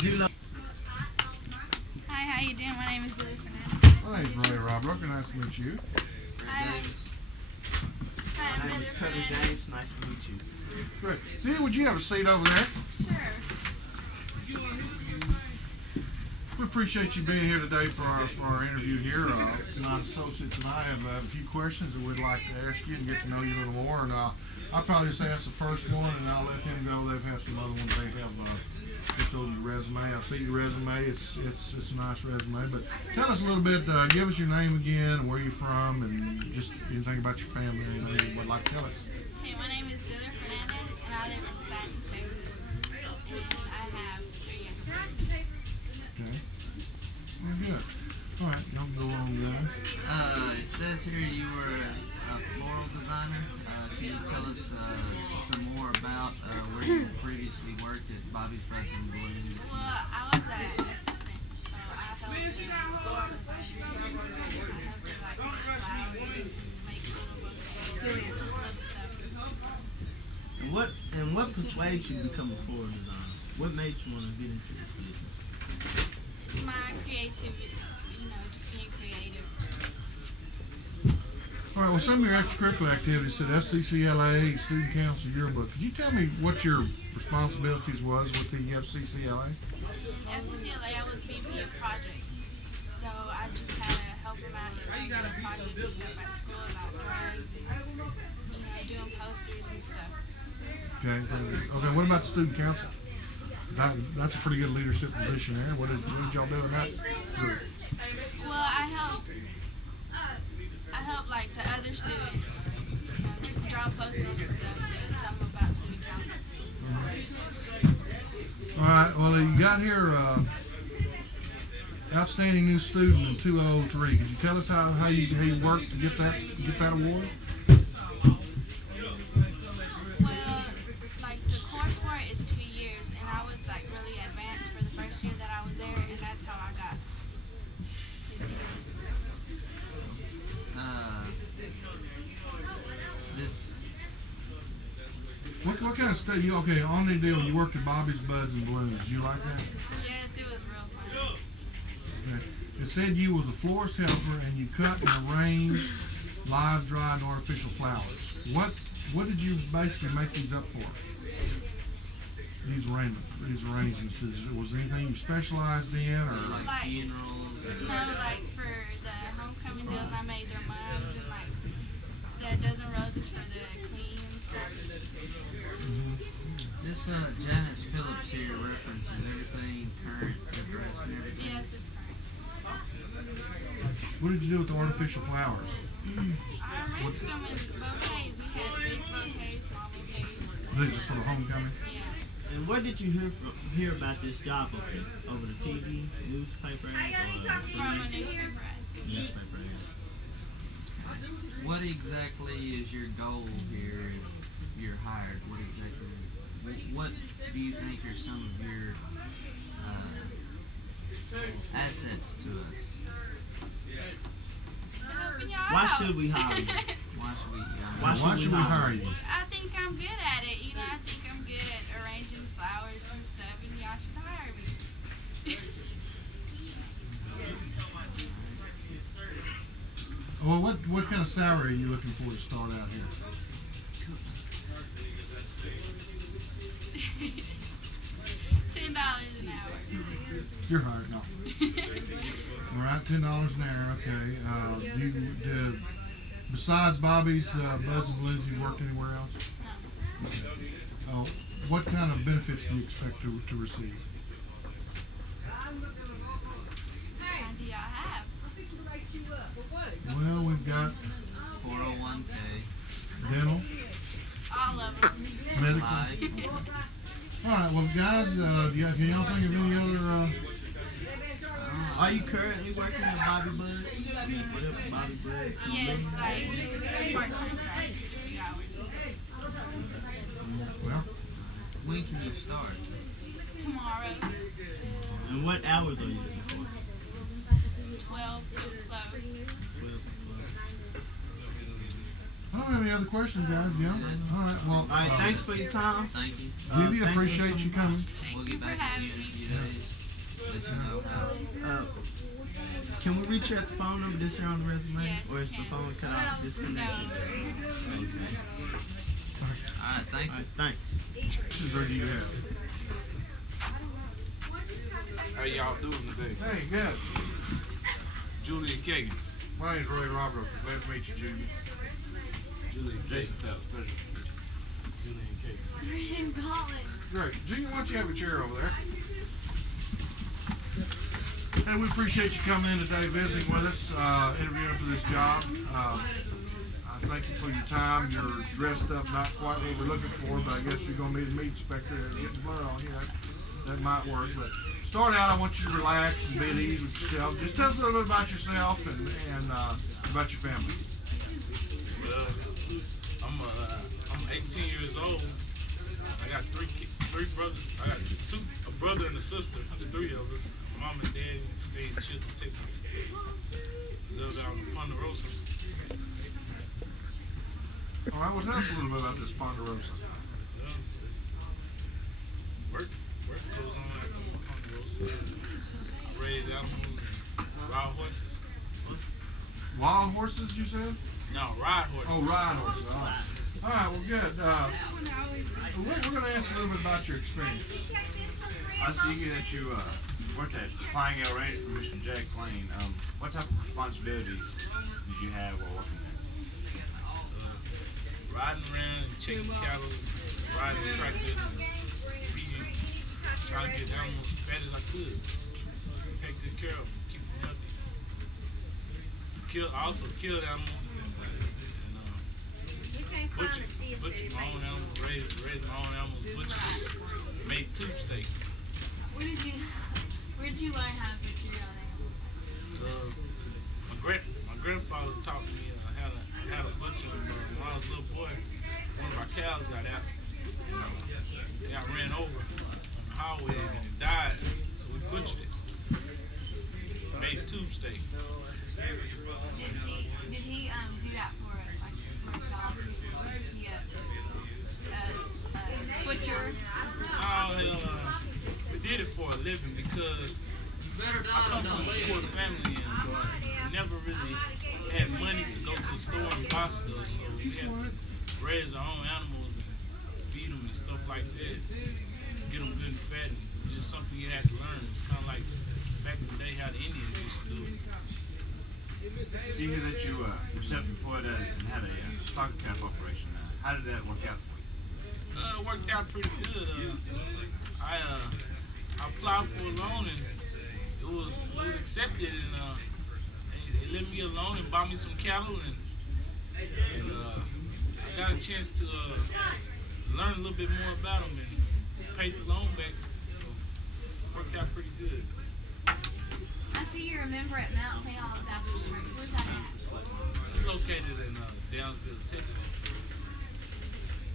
Hi, how you doing? My name is Lily Fernandez. My name's Rabroker. Nice to meet you. Hi, I'm Lily Fernandez. Nice to meet you. Great. Dean, would you have a seat over there? Sure. We appreciate you being here today for our interview here. My associates and I have a few questions that we'd like to ask you and get to know you a little more. And I'll probably just ask the first one, and I'll let them go. They have some other ones they have looked over your resume. I've seen your resume. It's a nice resume. But tell us a little bit. Give us your name again, where you're from, and just anything about your family or anything you would like to tell us. Hey, my name is Lily Fernandez, and I live in Satin, Texas. And I have 3 younger brothers. Okay. Well, good. All right, y'all go on then. It says here you were a floral designer. Can you tell us some more about where you previously worked at Bobby's Buds and Balloons? Well, I was an assistant, so I helped with floral design. I helped with flowers, make little bouquets, just little stuff. And what persuaded you to become a floral designer? What made you want to get into this business? My creativity, just being creative. All right, well, some of your extracurricular activities said FCCLA, Student Council Yearbook. Could you tell me what your responsibilities was with the FCCLA? In FCCLA, I was VP of projects, so I just had to help them out in doing projects and stuff at school about drugs and, doing posters and stuff. Okay. Okay. What about the Student Council? That's a pretty good leadership position there. What did y'all do in that group? Well, I helped like the other students, draw posters and stuff to tell them about Student Council. All right. Well, you got here outstanding new student in 2003. Could you tell us how you worked to get that award? Well, like the course for it is 2 years, and I was like really advanced for the first year that I was there, and that's how I got. What kind of stuff on the deal you worked at Bobby's Buds and Balloons? Did you like that? Yes, it was real fun. Okay. It said you was a florist helper and you cut and arranged live, dry, and artificial flowers. What did you basically make these up for? These arrangements. Was there anything you specialized in, or like funerals? No, like for the homecoming deals, I made their mugs and like the dozen roses for the queen and stuff. This Janice Phillips here references everything current, the dress and everything. Yes, it's current. what did you do with the artificial flowers? I arranged them in bouquets. We had big bouquets, small bouquets. These are for the homecoming. Yeah. And where did you hear about this job opening? Over the TV, newspaper, From a newspaper ad. newspaper? What exactly is your goal here if you're hired? What do you think are some of your assets to us? Helping y'all Why out. should we hire you? Why should we? Why should we hire you? I think I'm good at it. I think I'm good at arranging flowers and stuff, and y'all should hire me. Well, what kind of salary are you looking for to start out here? $10 an hour. You're hired, no. All right, $10 an hour. Okay. Besides Bobby's Buds and Balloons, you worked anywhere else? No. What kind of benefits do you expect to receive? What do y'all have? Well, we've got 401k, dental, All of them. medical. life. All right, well, guys, can y'all think of any other? Are you currently working at Bobby Buds? Bobby Buds? Yes, like part-time job, just a few hours. Well, When can you start? Tomorrow, And what hours are you looking for? 12 to close. 12. all don't have any other questions, guys. Yeah. All right. Well. All right, thanks for your time. Thank you. Vivi, thanks for appreciate you coming. We'll get back to you in a few days. Let you know how. Can we reach you at the phone number this here on the resume? Yes, Or is the you phone cut can. off disconnected? Alright, thank you. Alright, thanks. Or do you have? How y'all doing today? Hey, good. Julian Kagan. My name's Ray Rabroker. Glad to meet you, Junior. Julian Jason Phelps. Pleasure to meet you. Julian Kagan. Brian Collins. Great. Junior, why don't you have a chair over there? Hey, we appreciate you coming in today, visiting with us, interviewing for this job. I thank you for your time. You're dressed up, not quite what we're looking for, but I guess you're going to be the meat inspector and getting blood on you. That might work. But start out, I want you to relax and be at ease with yourself. Just tell us a little bit about yourself and about your family. Well, I'm 18 years old. I got three brothers. I got a brother and a sister. There's three of us. Mom and dad stay in Chisholm, Texas. Live out in Ponderosa. All right, well, tell us a little bit about this Ponderosa. Work goes on at Ponderosa. I raise animals and ride horses. Wild horses, you said? No, ride horses. Oh, ride horses. All right, well, good. We're going to ask a little bit about your experience. I see here that you worked at Flying L Range for Mr. Jack Lane. What type of responsibilities did you have while working there? Riding around and checking cattle, riding tractors, and feeding, trying to get animals as fat as I could. Take good care of them, keep them healthy. I also killed animals and butchered my own animals, raised my own animals, butchered, made tube steak. Where did you learn how to butcher your own animals? My grandfather taught me how to butcher. When I was a little boy, one of our cows got out. It got ran over on the highway and it died. So we butchered it. Made tube steak. Did he do that for a job? Was he a butcher? Oh hell, we did it for a living because I come from a poor family and we never really had money to go to the store and buy stuff, so we had to raise our own animals and feed them and stuff like that. Get them good and fat. It's just something you had to learn. It's kind of like back in the day how the Indians used to do it. I see here that you were self-employed and had a stock cap operation. How did that work out for you? It worked out pretty good. I applied for a loan and it was accepted, and they let me a loan and bought me some cattle, and I got a chance to learn a little bit more about them and pay the loan back. So it worked out pretty good. I see you're a member at Mount St. Olive Baptist Church. Where's that at? It's located in Downsville, Texas.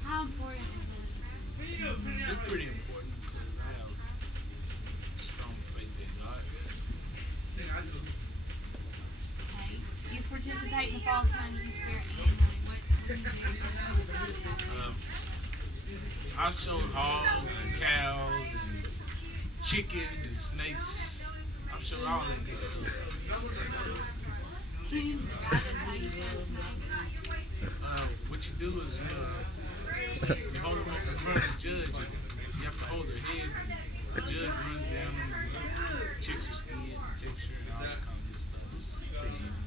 How important is ministry? It's pretty important because I have strong faith in God. Okay. You participate in the Falls County Youth Fair annually. What do you do? I showed hogs and cows and chickens and snakes. I've showed all that good stuff. Can you describe it how you do it? What you do is you hold them up in front of the judge. You have to hold their head. The judge runs down and checks your skin, texture, and all that kind of good stuff. It's pretty easy.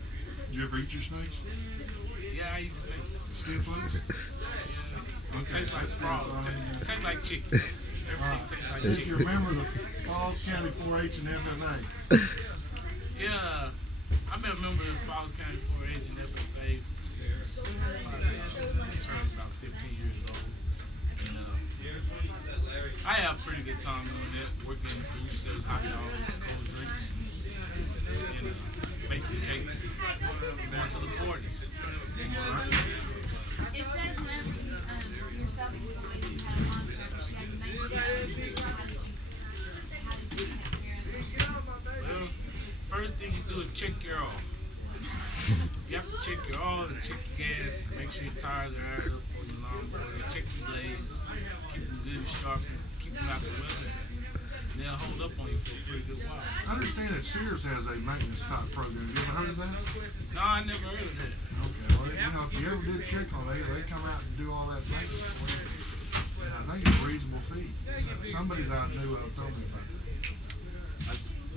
Did you ever eat your snakes? Yeah, I eat snakes. Skin flakes? Yeah, it tastes like frog. It tastes like chicken. Everything tastes like If you chicken. remember the Falls County 4-H and FFA. Yeah, I've been a member of Falls County 4-H and FFA since I turned about 15 years old. And I have a pretty good time doing that, working in the booth, selling hot dogs and cold drinks, and baking cakes, going to the parties. It says whenever you're self-employed, you had a lawn service, you had to make it. How did you take care of it? Well, first thing you do is check your oil. You have to check your oil and check your gas, and make sure your tires are aired up on your lawnmower. Check your blades, keep them good and sharp, and keep them out the weather. They'll hold up on you for a pretty good while. I understand that Sears has a maintenance type program. Have you ever heard of that? No, I never heard of that. Okay, well, you know, if you ever did check on it, they come out and do all that maintenance for you. And I think it's a reasonable fee. Somebody that I knew told me about that.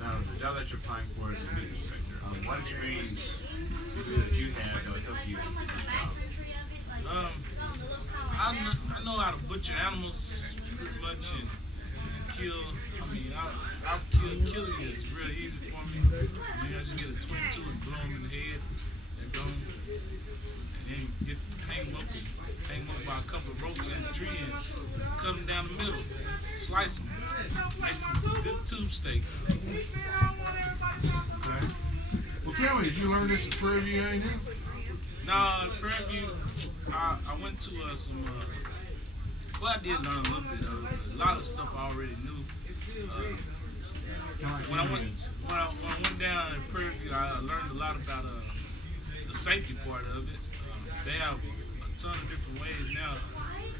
Now, the job that you're applying for is a meat inspector. What experience that you have that would help you in this job? I know how to butcher animals pretty much and kill. I mean, killing is real easy for me. I mean, I just get a 22 and blow them in the head and go, and then hang them up by a couple of ropes in the tree and cut them down the middle, slice them, make some good tube steak. Okay. Well, tell me, did you learn this at Prairie View A&M? Nah, Prairie View, I went to some. Well, I did learn a little bit of it. A lot of stuff I already knew. When I went down in Prairie View, I learned a lot about the safety part of it. They have a ton of different ways now.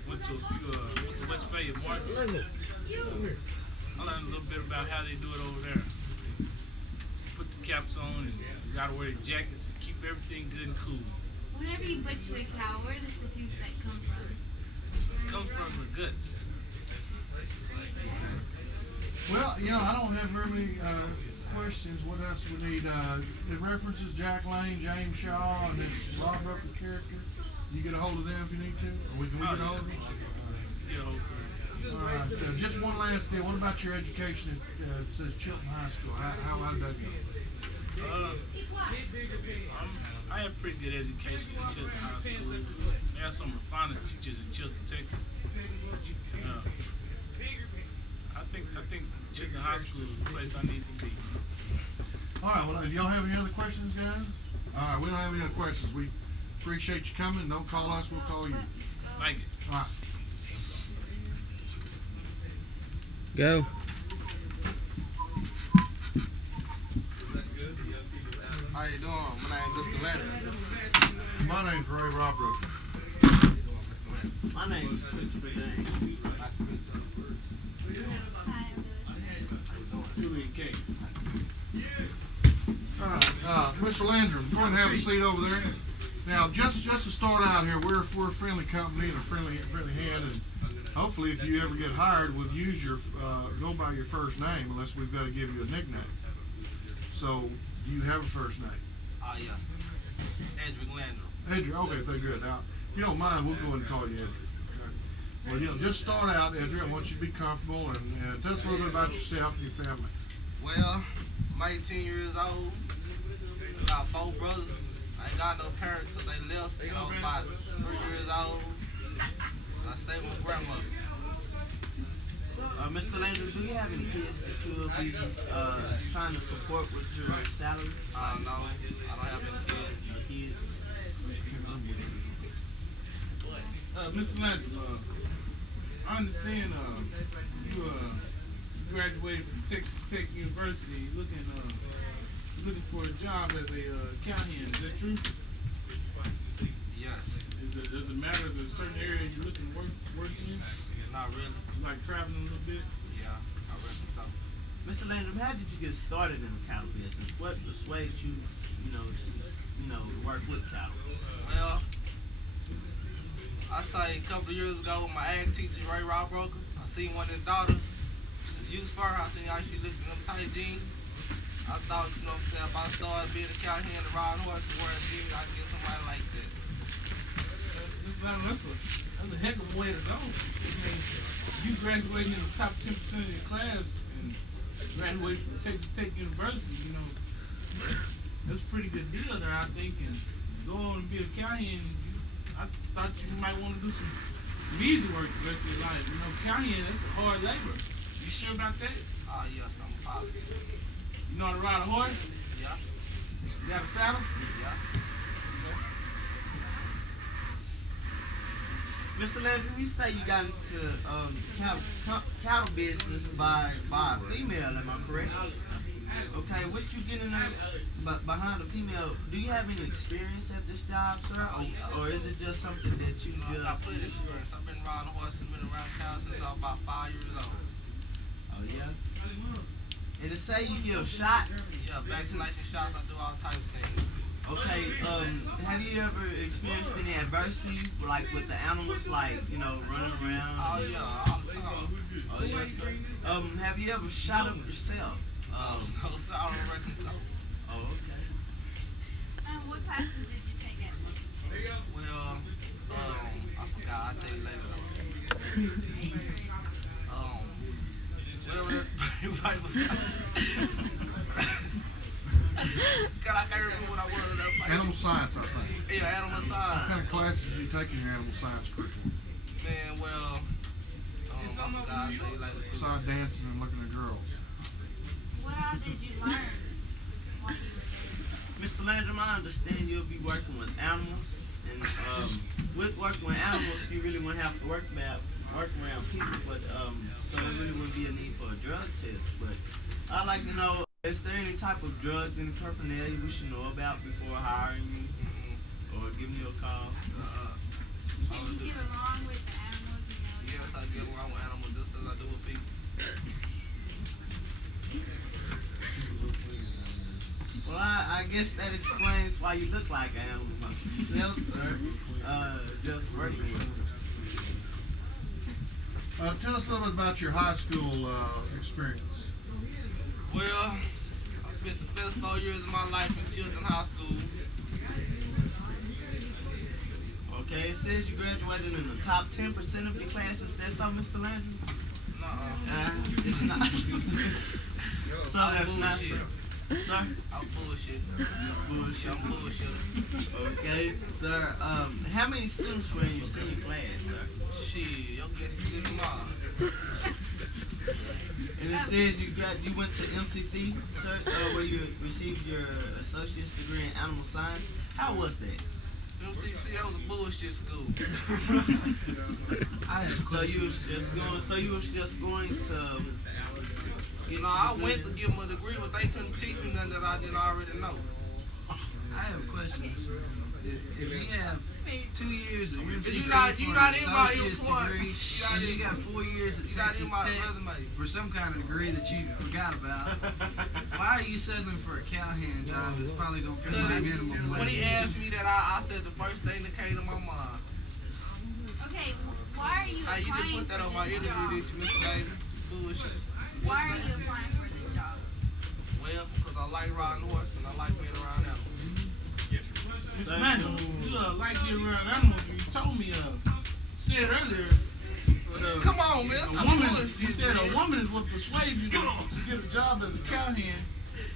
Went to a few, went to West Fayette Market. I learned a little bit about how they do it over there. Put the caps on, and you gotta wear jackets and keep everything good and cool. Whenever you butcher a cow, where does the tube steak come from? It comes from the guts. Well, you know, I don't have very many questions. What else we need? It references Jack Lane, James Shaw, and then Rabroker character. You get a hold of them if you need to? Or we can get a hold of them? Get a hold of them. All right. Just one last deal. What about your education? It says Chilton High School. How did that go? I had a pretty good education at Chilton High School. They have some of the finest teachers in Chilton, Texas. I think Chilton High School is the place I need to be. All right. Well, if y'all have any other questions, guys? All right. We don't have any other questions. We appreciate you coming. Don't call us. We'll call you. Thank you. All right. Go. How you doing? My name is Mr. Landry. My name's Ray Rabroker. My name is Christy Parker. Julie and Kate. Mr. Landrum, go ahead and have a seat over there. Now, just to start out here, we're a friendly company and a friendly hand, and hopefully, if you ever get hired, we'll use your go by your first name, unless we've got to give you a nickname. So, do you have a first name? Yes. Edric Landry. Edric. Okay, very good. Now, if you don't mind, we'll go ahead and call you Edric. Okay. Well, just start out, Edric. I want you to be comfortable and tell us a little bit about yourself and your family. Well, I'm 18 years old. Got 4 brothers. I ain't got no parents because they left when I was about 3 years old. And I stayed with my grandmother. Mr. Landry, do you have any kids that you will be trying to support with your salary? No, I don't have any kids. No kids? Mr. Landry, I understand you graduated from Texas Tech University. Looking for a job as a cowhand. Is that true? Yes. Does it matter if there's a certain area you're looking to work in? Not really. You like traveling a little bit? Yeah, I reckon so. Mr. Landry, how did you get started in the cattle business? What persuaded you, to work with cattle? Well, I say a couple of years ago with my ag teacher, Ray Rabroker, I seen one of his daughters in the youth fair. I seen how she looked in them tight jeans. I thought, if I started being a cowhand and riding horse and wearing jeans, I could get somebody like that. That's a heck of a way to go. I mean, you graduating in the top 10% of your class and graduating from Texas Tech University, that's a pretty good deal there, I think. And go on and be a cowhand, I thought you might want to do some easy work the rest of your life. Cowhand, that's a hard labor. You sure about that? Yes, I'm positive. You know how to ride a horse? Yeah. You got a saddle? Yeah. Mr. Landry, you say you got into cattle business by a female, am I correct? Okay, what you getting there behind the female? Do you have any experience at this job, sir, or is it just something that you I got just? plenty of experience. I've been around the horse and been around cows since I was about 5 years old. Oh yeah. And to say you give shots. Yeah, vaccination shots. I do all types of things. Okay. Have you ever experienced any adversity, like with the animals, like running around? Oh yeah, all the time. Oh yes, sir. Have you ever shot up yourself? No, sir, I don't reckon so. Oh, okay. What classes did you take at Moses Tech? Well, I forgot. I'll tell you later though. Whatever everybody was saying. God, I can't remember what I wanted to know. Animal science, I think. Yeah, animal What science. kind of classes you take in your animal science curriculum? Man, well, I forgot. I'll tell you later too. Besides dancing and looking at girls. What all did you learn while you were there? Mr. Landrum, I understand you'll be working with animals, and with working with animals, you really won't have to work around people, but so there really wouldn't be a need for a drug test. But I'd like to know, is there any type of drugs in the paraphernalia we should know about before hiring you, or giving you a call? Can you get along with the animals? Yes, I get along with animals just as I do with people. Well, I guess that explains why you look like an animal yourself, sir. Just working with them. Tell us a little bit about your high school experience. Well, I spent the best 4 years of my life in Chilton High School. Okay, it says you graduated in the top 10% of your class. Is that so, Mr. Landry? It's not. So that's not so. Sir? I'm bullshit. Bullshit. I'm bullshit. Okay, sir. How many students were in your senior class, sir? Shit, your guess is good as mine. And it says you went to MCC, sir, where you received your associate's degree in animal science. How was that? MCC, that was a bullshit school. So you was just going to. I went to give them a degree, but they couldn't teach me nothing that I didn't already know. I have a question. If you have 2 years of MCC You not for in an my associate's report. degree, and you got 4 years at You not Texas in my Tech resume. for some kind of degree that you forgot about, why are you settling for a cowhand job that's probably going to pay like minimum When he wage? asked me that, I said the first thing that came to my mind. Okay, why are you Now, you applying didn't put that for on my this interview, job? did you, Mr. David? Bullshit. Why are you applying for this job? Well, because I like riding horse and I like being around animals. Mr. Mandel, you like being around animals. You told me, said earlier, but, Come on, man. a Stop woman, bullshit, you said man. a woman is what persuades you to get a job as a cowhand.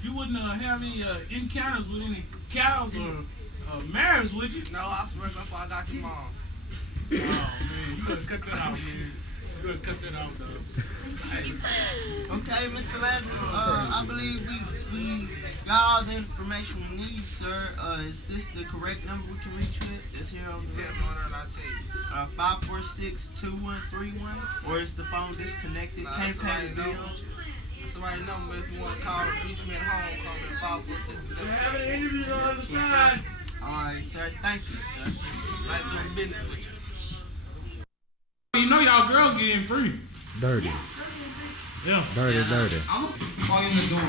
You wouldn't have any encounters with any cows or mares, would you? No, I swear before I got your mom. Oh man, you better cut that out, man. You better cut that out, though. Okay, Mr. Landry, I believe we got all the information we need, sir. Is this the correct number we can reach with? It's here on You the tell me on there and I'll tell you. 546-2131, or is the phone disconnected? Nah, Can't that's the pay right the number. bills? That's the right number. If you want to call, reach me at home, call me at 546-11. Alright, sir. Thank you, sir. Like doing business with you. You know y'all girls get in free. Dirty. Yeah. Dirty. Walk in the door.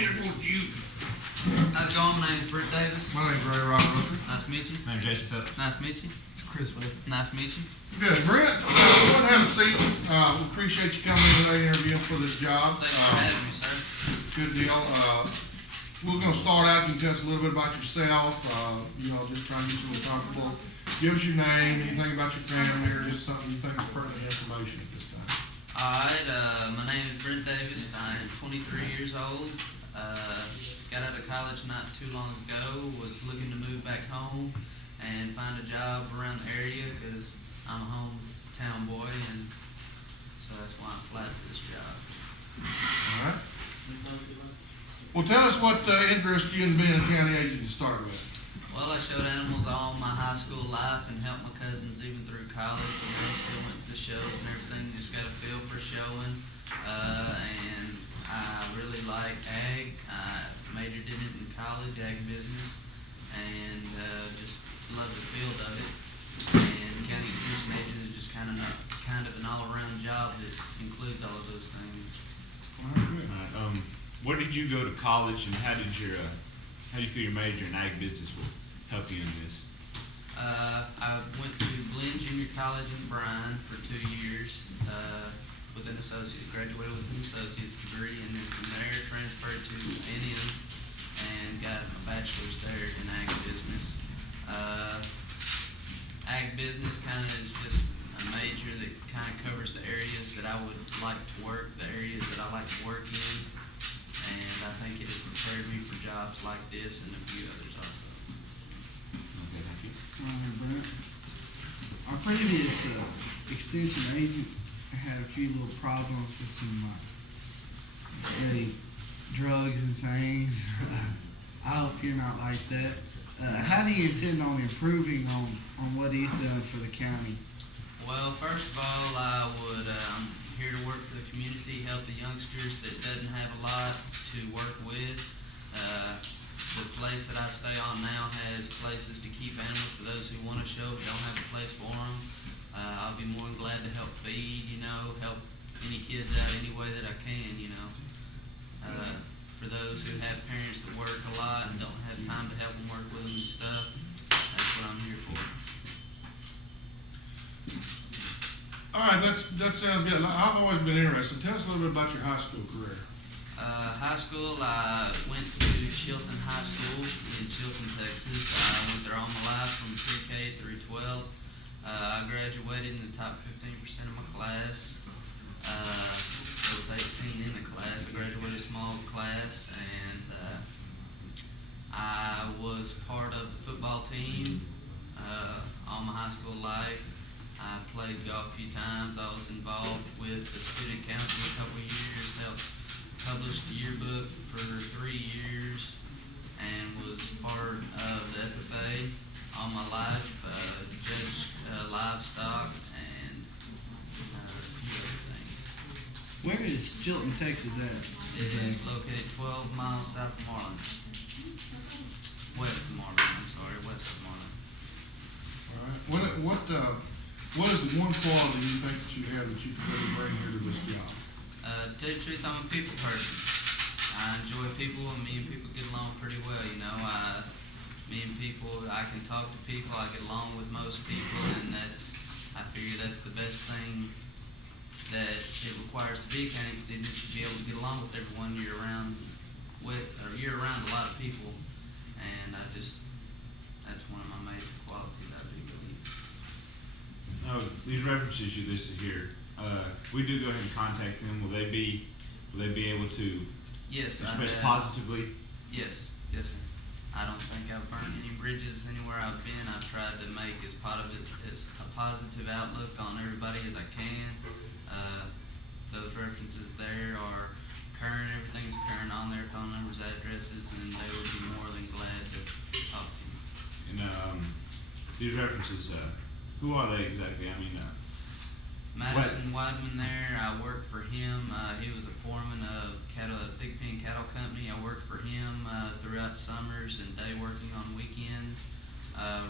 How's it going? My name's Brent Davis. My name's Rabroker. Nice to meet you. My name's Jason Phillips. Nice to meet you. Chris Wade. Nice to meet you. Good, Brent. Go ahead and have a seat. We appreciate you coming in today interviewing for this job. Thanks for having me, sir. Good deal. We're going to start out and tell us a little bit about yourself. Just trying to get you a little comfortable. Give us your name, anything about your family, or just something you think is pertinent information at this time. Alright, my name is Brent Davis. I am 23 years old. Got out of college not too long ago. Was looking to move back home and find a job around the area because I'm a hometown boy, and so that's why I applied for this job. All right. Well, tell us what interested you in being a county agent to start with. Well, I showed animals all my high school life and helped my cousins even through college, and they still went to shows and everything. Just got a feel for showing, and I really like ag. I majored in it in college, ag business, and just love the field of it. And county extension agent is just kind of an all-around job that includes all of those things. Where did you go to college, and how do you feel your major in ag business will help you in this? I went to Glenn Junior College in Bryan for 2 years with an associate, graduated with an associate's degree, and then from there transferred to A&M and got a bachelor's there in ag business. Ag business kind of is just a major that kind of covers the areas that I would like to work, the areas that I like to work in, and I think it has prepared me for jobs like this and a few others also. Okay, thank you. Brent. Our previous extension agent had a few little problems with some, say, drugs and things. I hope you're not like that. How do you intend on improving on what he's done for the county? Well, first of all, I'm here to work for the community, help the youngsters that doesn't have a lot to work with. The place that I stay on now has places to keep animals for those who want to show but don't have a place for them. I'll be more than glad to help feed, help any kids out any way that I can, For those who have parents that work a lot and don't have time to help them work with them and stuff, that's what I'm here for. All right, that sounds good. I've always been interested. Tell us a little bit about your high school career. High school, I went to Chilton High School in Chilton, Texas. I went there all my life from pre-K through 12. I graduated in the top 15% of my class. There was 18 in the class. I graduated a small class, and I was part of the football team all my high school life. I played golf a few times. I was involved with the student council a couple of years, helped publish the yearbook for 3 years, and was part of the FFA all my life, judged livestock, and a few other things. Where is Chilton, Texas at? It is located 12 miles south of Marlin. West of Marlin. All right. What is the one quality you think that you have that you can really bring here to this job? To tell you the truth, I'm a people person. I enjoy people, and me and people get along pretty well. Me and people, I can talk to people. I get along with most people, and I figure that's the best thing that it requires to be a county extension, to be able to get along with everyone you're around a lot of people, and that's one of my major qualities I do believe. These references you listed here, we do go ahead and contact them. Will they be able to Yes, express positively? Yes, sir. I don't think I've burned any bridges anywhere I've been. I've tried to make as a positive outlook on everybody as I can. Those references there are current. Everything's current on their phone numbers, addresses, and they would be more than glad to talk to you. And these references, who are they exactly? Madison Weidman there, I worked for him. He was a foreman of Thick Pen Cattle Company. I worked for him throughout summers and day working on weekends.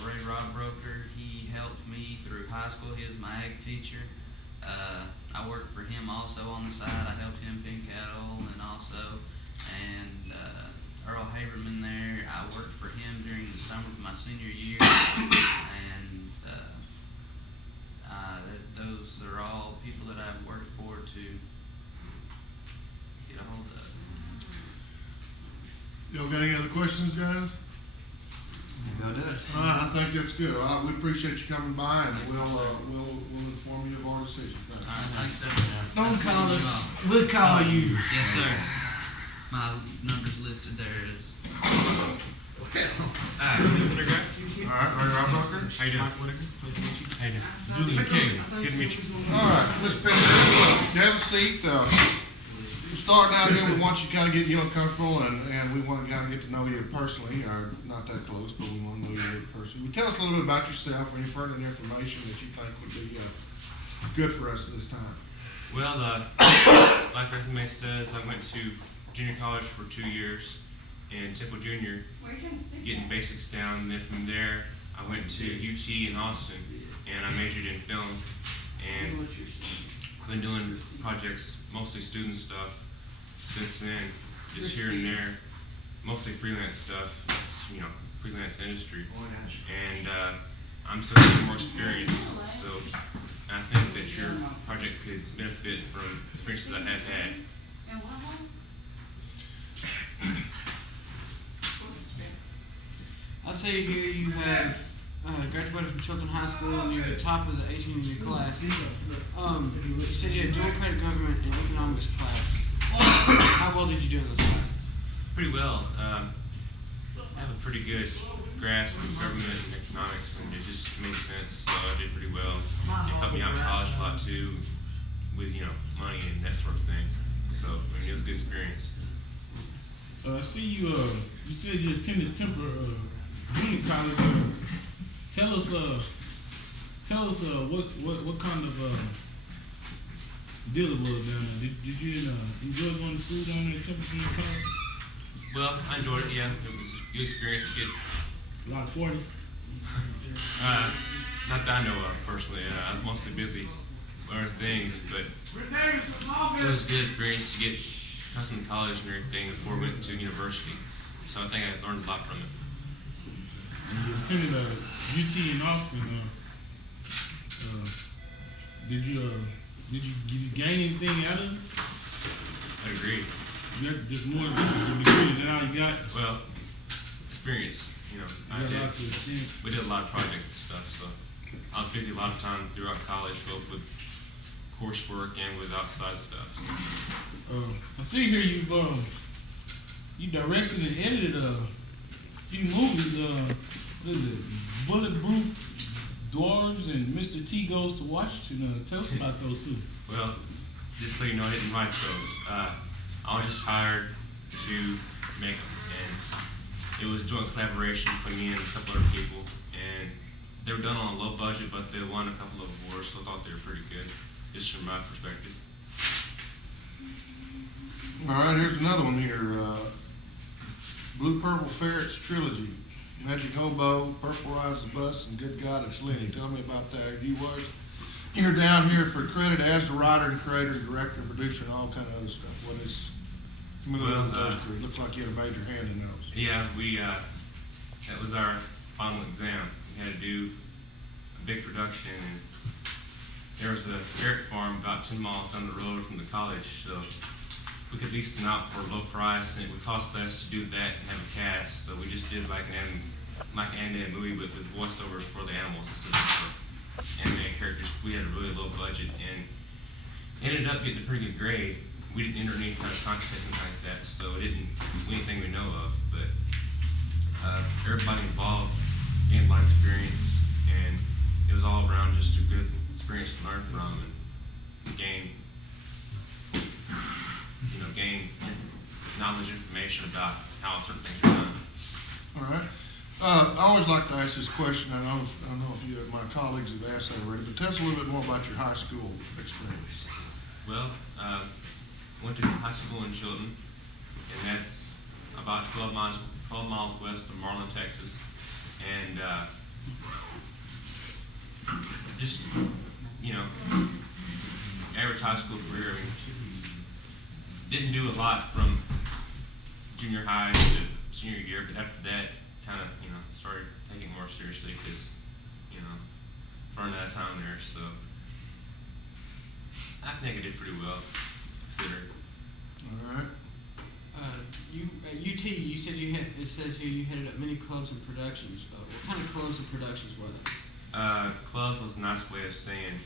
Ray Rabroker, he helped me through high school. He was my ag teacher. I worked for him also on the side. I helped him pen cattle and Earl Haberman there. I worked for him during the summer of my senior year, and those are all people that I've worked for to get a hold of. Y'all got any other questions, guys? No, it does. All right, I think that's good. All right, we appreciate you coming by, and we'll inform you of our decision. All right, thanks, sir. Don't call us. We'll call you. Yes, sir. My number's listed there. All right, Ray Rabroker. How you doing? How you doing? Julian King. Good to meet you. All right, Mr. Penn, have a seat. We're starting out here. We want you to kind of get comfortable, and we want to kind of get to know you personally, or not that close, but we want to know you personally. Tell us a little bit about yourself, any pertinent information that you think would be good for us at this time. Well, like Repairman says, I went to junior college for 2 years. and Temple Junior, getting basics down. And then from there, I went to UT in Austin, and I majored in film. And I've been doing projects, mostly student stuff, since then, just here and there, mostly freelance stuff. It's, freelance industry. And I'm still getting more experience, so I think that your project could benefit from experiences I have had. I see here you have graduated from Chilton High School and you're the top of the 18 in your class. You said you had dual credit government and economics class. How well did you do in those classes? Pretty well. I have a pretty good grasp of government and economics, and it just made sense, so I did pretty well. It helped me out in college a lot too, with money and that sort of thing. So it was a good experience. I see you. You said you attended Temple Junior College. Tell us what kind of deal it was down there. Did you enjoy going to school down there at Temple Junior College? Well, I enjoyed it. Yeah, it was a good experience to get. A lot of 40. Not that I know of personally. I was mostly busy with other things, but it was a good experience to get accustomed to college and everything before I went to university. So I think I learned a lot from it. And you attended UT in Austin. Did you gain anything out of it? I agree. You got just more degree than all you got. Well, experience. We did a lot of projects and stuff, so I was busy a lot of time throughout college, both with coursework and with outside stuff. So. I see here you directed and edited a few movies. What is it? Bulletproof Dwarves and Mr. T Goes to Washington. Tell us about those two. Well, just so you know, I didn't write those. I was just hired to make them, and it was a joint collaboration between me and a couple other people, and they were done on a low budget, but they won a couple of awards, so I thought they were pretty good, just from my perspective. All right, here's another one here. Blue Purple Ferrets Trilogy. Magic Hobo, Purple Rides the Bus, and Good God It's Lenny. Tell me about that. You're down here for credit as the writer and creator, director, producer, and all kind of other stuff. What is those three? Looks like you had a major hand in those. Yeah, that was our final exam. We had to do a big production, and there was a ferret farm about 10 miles down the road from the college, so we could lease them out for a low price, and it would cost less to do that and have a cast. So we just did like an animated movie, but with voiceovers for the animals instead of for animated characters. We had a really low budget and ended up getting a pretty good grade. We didn't enter any kind of contest and like that, so it didn't do anything we know of. But everybody involved gained a lot of experience, and it was all around just a good experience to learn from and gain knowledge, information about how certain things are done. All right. I always like to ask this question. I don't know if my colleagues have asked that already, but tell us a little bit more about your high school experience. Well, went to high school in Chilton, and that's about 12 miles west of Marlin, Texas. And just, average high school career. I mean, didn't do a lot from junior high to senior year, but after that, kind of, started taking it more seriously because, running out of time there. So I think I did pretty well, considered. All right. You at UT, you said it says here you headed up many clubs and productions. What kind of clubs and productions were they? Clubs was a nice way of saying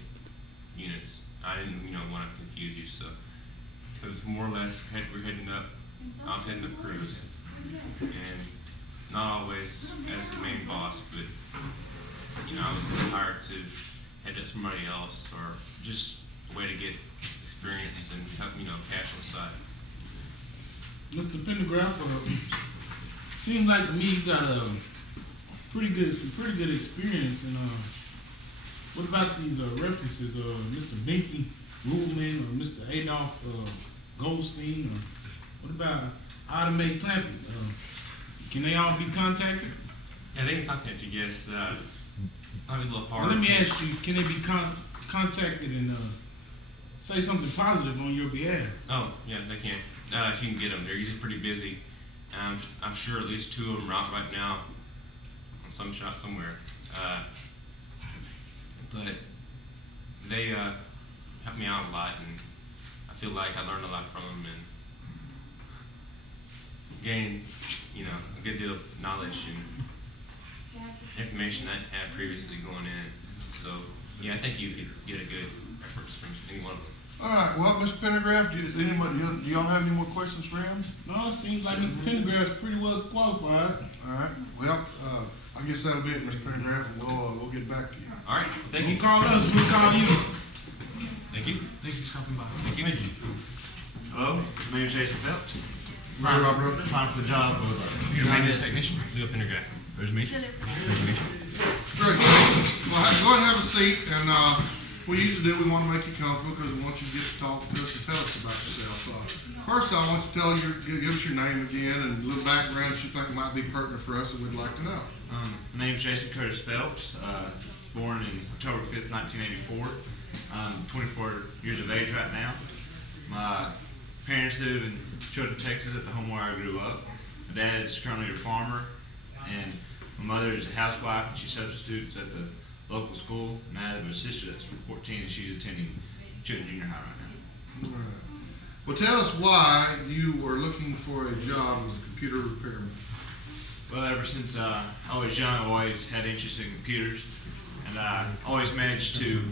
units. I didn't, want to confuse you, so it was more or less we're heading up. I was heading up crews, and not always as the main boss, but I was hired to head up somebody else, or just a way to get experience and help cash on the side. Mr. Pendergraft, seems like to me you got some pretty good experience. And what about these references, Mr. Binky Ruhlman or Mr. Adolph Goldstein? Or what about automate clamping. Can they all be contacted? Yeah, they can contact you, yes. Probably a little hard. Well, let me ask you, can they be contacted and say something positive on your behalf? Oh, yeah, they can. If you can get them, they're usually pretty busy. I'm sure at least 2 of them are out right now on some shot somewhere. But they help me out a lot, and I feel like I learned a lot from them and gained, a good deal of knowledge and information I had previously going in. So, yeah, I think you could get a good reference from any one of them. All right, well, Mr. Pendergraft, do y'all have any more questions for him? No, it seems like Mr. Pendergraft's pretty well qualified. All right, well, I guess that'll be it, Mr. Pendergraft, and we'll get back to you. All right, thank you. You call us, we call you. Thank you. Thank you for stopping by. Thank you. Hello, my name is Jason Phelps. Right, Robroker. Applying for the job of Computer maintenance technician, Leo Pendergraft. There's me. Great. Well, go ahead and have a seat, and we usually do, we want to make you comfortable because we want you to get to talk to us and tell us about yourself. First, I want you to give us your name again and a little background that you think might be pertinent for us that we'd like to know. My name is Jason Curtis Phelps, born in October 5th, 1984. I'm 24 years of age right now. My parents live in Chilton, Texas at the home where I grew up. My dad is currently a farmer, and my mother is a housewife, and she substitutes at the local school. And I have a sister that's 14, and she's attending Chilton Junior High right now. All right. Well, tell us why you were looking for a job as a computer repairman. Well, ever since I was young, I always had interest in computers, and I always managed to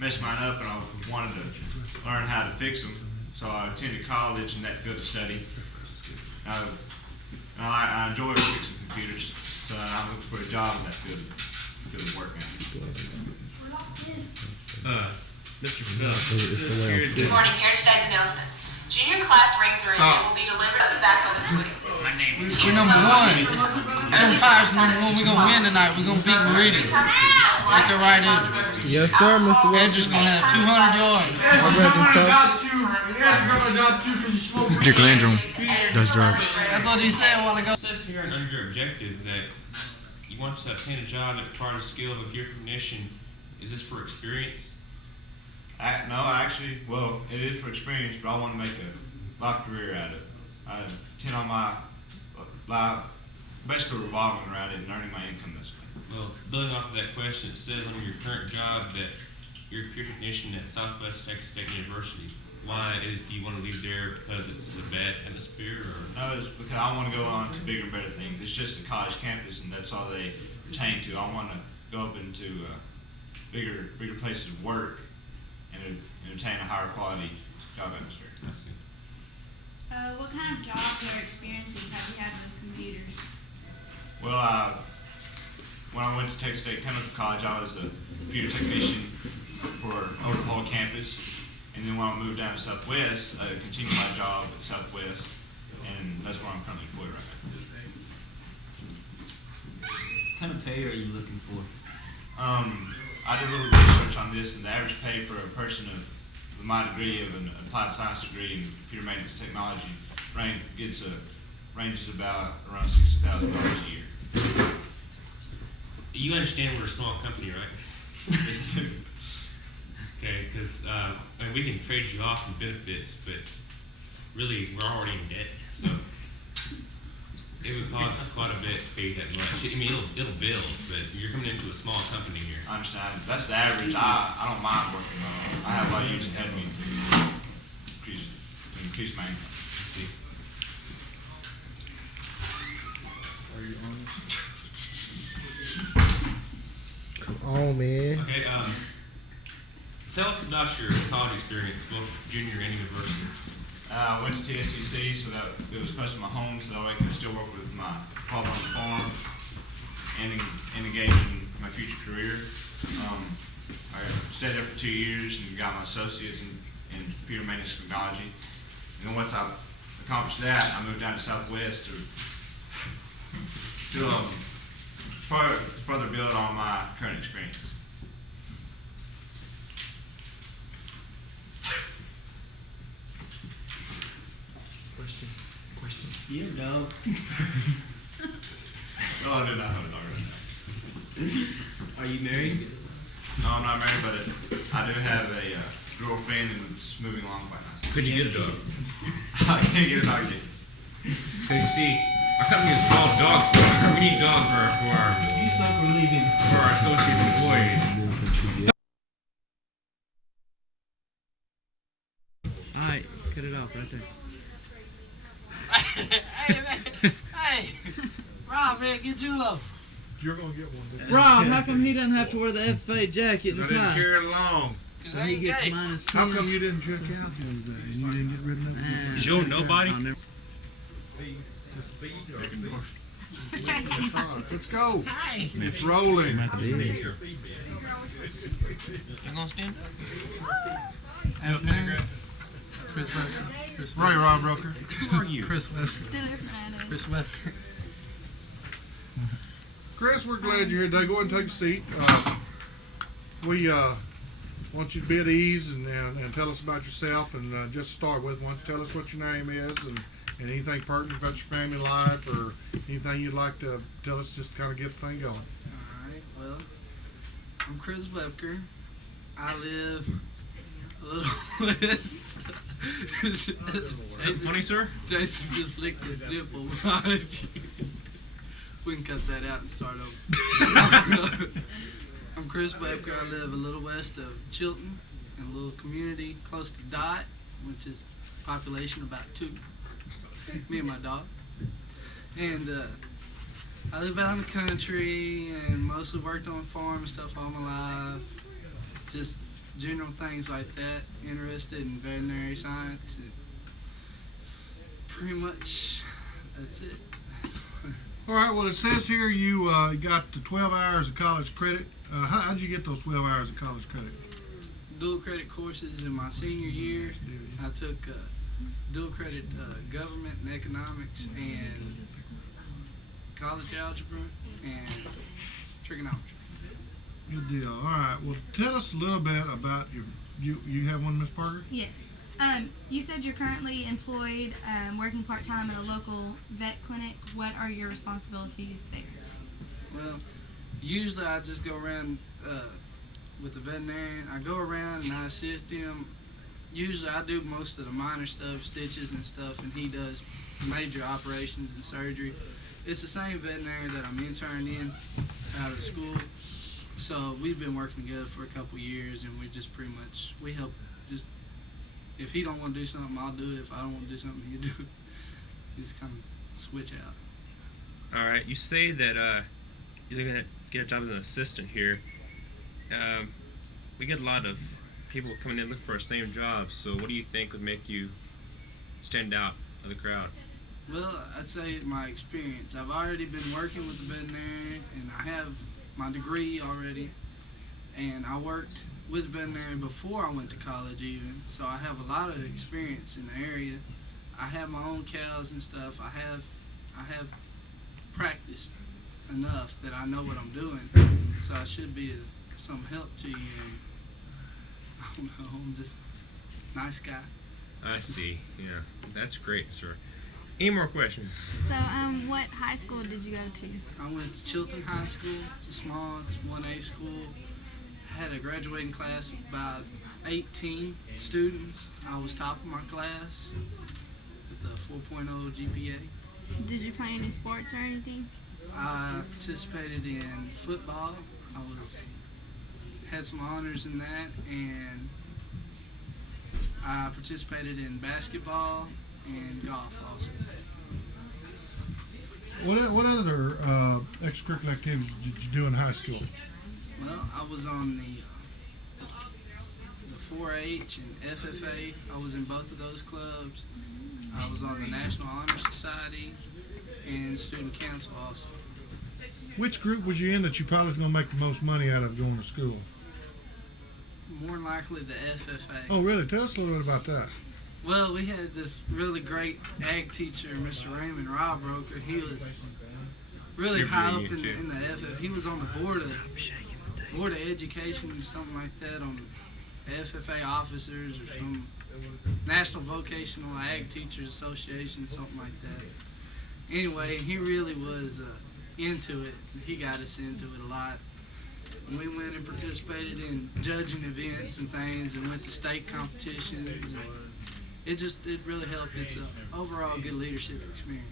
mess mine up, and I wanted to learn how to fix them. So I attended college in that field of study. I enjoy fixing computers, so I'm looking for a job in that field of work now. Mr. Phelps. Good morning. Here are today's announcements. Junior class rings are in and will be delivered to tobacco this week. We're number one. Empire's number one. We're gonna win tonight. We're gonna beat Meridian. Look it right in. Yes, sir, Mr. Andrew's gonna have 200 yards. Dick Landrum does drugs. That's what he said a while ago. It says here under your objective that you want to obtain a job that requires a skill of a gear technician. Is this for experience? Well, it is for experience, but I want to make a life career out of it. I intend on my life basically revolving around it and earning my income this way. Well, building off of that question, it says under your current job that you're a computer technician at Southwest Texas State University. Why do you want to leave there? Because it's a bad atmosphere, or? No, it's because I want to go on to bigger and better things. It's just a college campus, and that's all they pertain to. I want to go up into bigger places of work and attain a higher quality job atmosphere. I see. What kind of jobs or experiences have you had with computers? Well, when I went to Texas State Technical College, I was a computer technician for over the whole campus. And then when I moved down to Southwest, I continued my job at Southwest, and that's where I'm currently employed right now. What kind of pay are you looking for? I did a little research on this, and the average pay for a person with my degree of an applied science degree in computer maintenance technology ranges about around $60,000 a year. You understand we're a small company, right? Okay, because we can trade you off in benefits, but really we're already in debt, so it would cost quite a bit to pay that much. I mean, it'll build, but you're coming into a small company here. I understand. That's the average. I don't mind working on it. I have a lot of years ahead of me to increase my income. See? Come on, man. Okay, tell us about your college experience, both junior and university. I went to TSTC, so that it was close to my home, so that way I could still work with my father on the farm and engage in my future career. I stayed there for 2 years and got my associates in computer maintenance technology. And then once I accomplished that, I moved down to Southwest to further build on my current experience. Question. Yeah, dog. Oh, I did not have a dog right now. Are you married? No, I'm not married, but I do have a girlfriend and it's moving along quite nicely. Could you get a dog? I can't get a dog yet. Because you see, our company is called Dog Store. We need dogs You suck for leaving. for our associates employees. Alright, cut it off right there. Hey, man. Hey. Rob, man, get Julo. You're gonna get one. Rob, how come he doesn't have to wear the FFA jacket I and didn't tie? carry it along. Cause So I he ain't gets gay. minus 10. How come you didn't check out the other day and you didn't get rid of it? Is Joe nobody? I'll never- Let's go. It's rolling. You gonna stand? Chris Wesker. Chris Right, Rabroker. Who are you? Chris Wesker. Still looking at it. Chris Wesker. Chris, we're glad you're here today. Go ahead and take a seat. We want you to be at ease and tell us about yourself. And just start with, why don't you tell us what your name is and anything pertinent about your family life or anything you'd like to tell us, just to kind of get the thing going. Alright, well, I'm Chris Wesker. I live a little west. Is that funny, sir? Jason just licked his nipple. We can cut that out and start over. I'm Chris Wesker. I live a little west of Chilton in a little community close to Dot, which is population about 2. Me and my dog. And I live out in the country and mostly worked on farm and stuff all my life. Just general things like that. Interested in veterinary science. And pretty much that's it. All right, well, it says here you got the 12 hours of college credit. How'd you get those 12 hours of college credit? Dual credit courses in my senior year. I took dual credit government and economics and college algebra and trigonometry. Good deal. All right, well, tell us a little bit about you have one, Miss Parker? Yes. You said you're currently employed, working part-time at a local vet clinic. What are your responsibilities there? Well, usually I just go around with the veterinarian. I go around and I assist him. Usually I do most of the minor stuff, stitches and stuff, and he does major operations and surgery. It's the same veterinarian that I'm interned in out of school. So we've been working together for a couple years, and we just pretty much, we help just, if he don't want to do something, I'll do it. If I don't want to do something, he'll do it. We just kind of switch out. All right. You say that you're going to get a job as an assistant here. We get a lot of people coming in looking for the same job. So what do you think would make you stand out of the crowd? Well, I'd say my experience. I've already been working with the veterinarian, and I have my degree already. And I worked with veterinarian before I went to college even, so I have a lot of experience in the area. I have my own cows and stuff. I have practiced enough that I know what I'm doing, so I should be some help to you. And I don't know, I'm just a nice guy. I see. Yeah, that's great, sir. Any more questions? So, what high school did you go to? I went to Chilton High School. It's 1A school. Had a graduating class of about 18 students. I was top of my class with a 4.0 GPA. Did you play any sports or anything? I participated in football. Had some honors in that, and I participated in basketball and golf also. What other extracurricular activities did you do in high school? Well, I was on the 4-H and FFA. I was in both of those clubs. I was on the National Honor Society and Student Council also. Which group was you in that you probably was going to make the most money out of going to school? More than likely the FFA. Oh, really? Tell us a little bit about that. Well, we had this really great ag teacher, Mr. Raymond Rabroker. He was really high up in the FFA. He was on the board of education or something like that, on FFA officers or some National Vocational Ag Teachers Association, something like that. Anyway, he really was into it. He got us into it a lot. We went and participated in judging events and things, and went to state competitions. And it really helped. It's an overall good leadership experience.